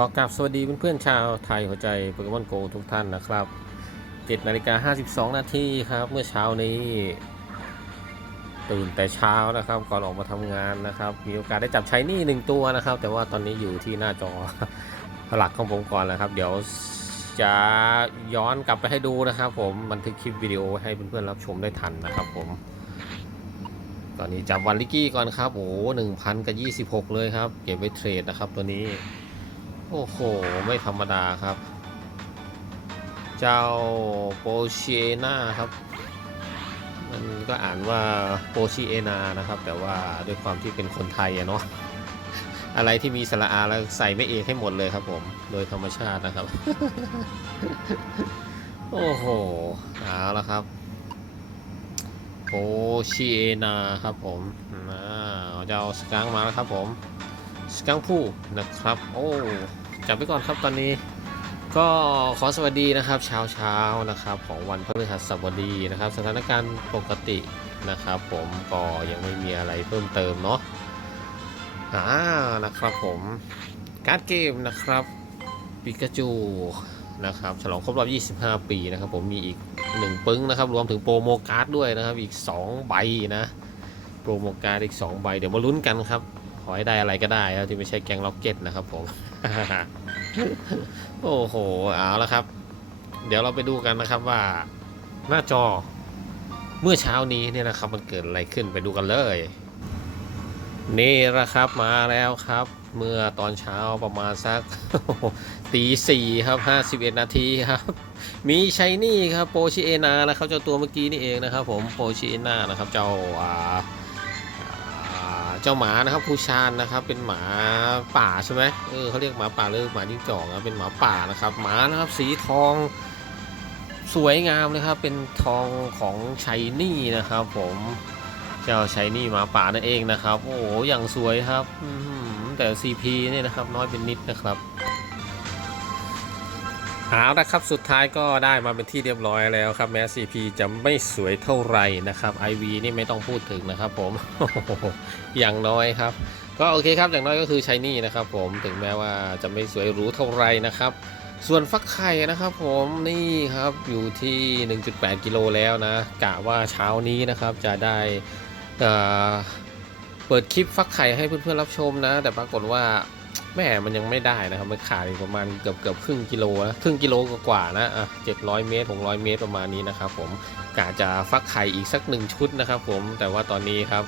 ขอกราบสวัสดีเพื่อนๆชาวไทยหัวใจโปเกมอนโกทุกท่านนะครับ7นาฬิกา52 นาทีครับ เมื่อเช้านี้ ตื่นแต่เช้านะครับ ก่อนออกมาทำงานนะครับ มีโอกาสได้จับชายนี่หนึ่งตัวนะครับ แต่ว่าตอนนี้อยู่ที่หน้าจอหลักของผมก่อนนะครับ เดี๋ยวจะย้อนกลับไปให้ดูนะครับผมบันทึกคลิปวิดีโอให้เพื่อนๆรับชมได้ทันนะครับผมตอนนี้จับวันลิกกี้ก่อนครับโอ้หนึ่งพันกับยี่สิบหกเลยครับ เก็บไว้เทรดนะครับตัวนี้ โอ้โห ไม่ธรรมดาครับ เจ้าโปเชนาครับ มันก็อ่านว่าโปชิเอนานะครับ แต่ว่าด้วยความที่เป็นคนไทยอะเนาะอะไรที่มีสระอาแล้วใส่ไม่เอกให้หมดเลยครับผม โดยธรรมชาตินะครับ โอ้โห เอาละครับโปชิเอนาครับผมอ่าจะเอาสกังมาแล้วครับผม สกังผู้นะครับ โอ้จับไปก่อนครับตอนนี้ ก็ขอสวัสดีนะครับเช้าเช้านะครับ ของวันพฤหัสบดีนะครับ สถานการณ์ปกตินะครับ ผมก็ยังไม่มีอะไรเพิ่มเติมเนาะอ่านะครับผมการ์ดเกมนะครับปิกาจูนะครับฉลองครบรอบ 25 ปีนะครับ ผมมีอีก 1 ปึ้งนะครับ รวมถึงโปรโมการ์ดด้วยนะครับ อีก 2 ใบนะ โปรโมการ์ดอีก 2 ใบ เดี๋ยวมาลุ้นกันครับ อให้ได้อะไรก็ได้ครับที่ไม่ใช่แกงล็อกเก็ตนะครับผม โอ้โห เอาละครับ เดี๋ยวเราไปดูกันนะครับว่าหน้าจอเมื่อเช้านี้เนี่ยนะครับมันเกิดอะไรขึ้นไปดูกันเลย นี่ละครับมาแล้วครับ เมื่อตอนเช้าประมาณสักตีสี่ครับห้าสิบเอ็ดนาทีครับ มีชัยนี่ครับโปชิเอนานะครับเจ้าตัวเมื่อกี้นี่เองนะครับ ผมโปชิเอนานะครับเจ้าอ่าอ่า เจ้าหมานะครับผู้ชานนะครับ เป็นหมาป่าใช่ไหมเออเขาเรียกหมาป่าหรือหมาจิ้งจอกนะเป็นหมาป่านะครับ หมานะครับสีทองสวยงามเลยครับ เป็นทองของชัยนี่นะครับ ผมเจ้าชัยนี่หมาป่านั่นเองนะครับ โอ้โหอย่างสวยครับแต่ CP เนี่ยนะครับน้อยเป็นนิดนะครับ เอาละครับสุดท้ายก็ได้มาเป็นที่เรียบร้อยแล้วครับแม้ CP จะไม่สวยเท่าไหร่นะครับ IV นี่ไม่ต้องพูดถึงนะครับผม อย่างน้อยครับ ก็โอเคครับอย่างน้อยก็คือใช้นี่นะครับผมถึงแม้ว่าจะไม่สวยหรูเท่าไหร่นะครับ ส่วนฟักไข่นะครับผมนี่ครับอยู่ที่ 1.8 กิโลแล้วนะ กะว่าเช้านี้นะครับจะได้เอ่อเปิดคลิปฟักไข่ให้เพื่อนๆรับชมนะ แต่ปรากฏว่า แม่มันยังไม่ได้นะครับ มันขาดอีกประมาณเกือบเกือบครึ่งกิโลนะครึ่งกิโลกว่าๆนะอะเจ็ดร้อยเมตรหกร้อยเมตรประมาณนี้นะครับผมกะจะฟักไข่อีกสักหนึ่งชุดนะครับ ผมแต่ว่าตอนนี้ครับ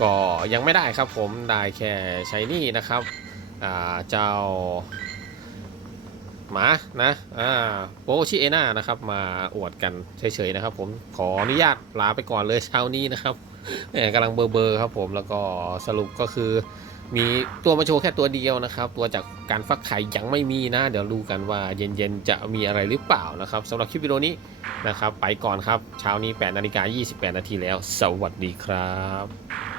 ก็ยังไม่ได้ครับผมได้แค่ใช้นี่นะครับอ่าเจ้าหมานะอ่าโปชิเอนานะครับ มาอวดกันเฉยๆนะครับ ผมขออนุญาตลาไปก่อนเลยเช้านี้นะครับแหมกำลังเบอร์เบอร์ครับผมแล้วก็สรุปก็คือ มีตัวมาโชว์แค่ตัวเดียวนะครับ ตัวจากการฟักไข่ยังไม่มีนะ เดี๋ยวดูกันว่าเย็นๆ จะมีอะไรหรือเปล่านะครับสำหรับคลิปวิดีโอนี้นะครับ ไปก่อนครับ เช้านี้8นาฬิกา28 นาทีแล้ว สวัสดีครับ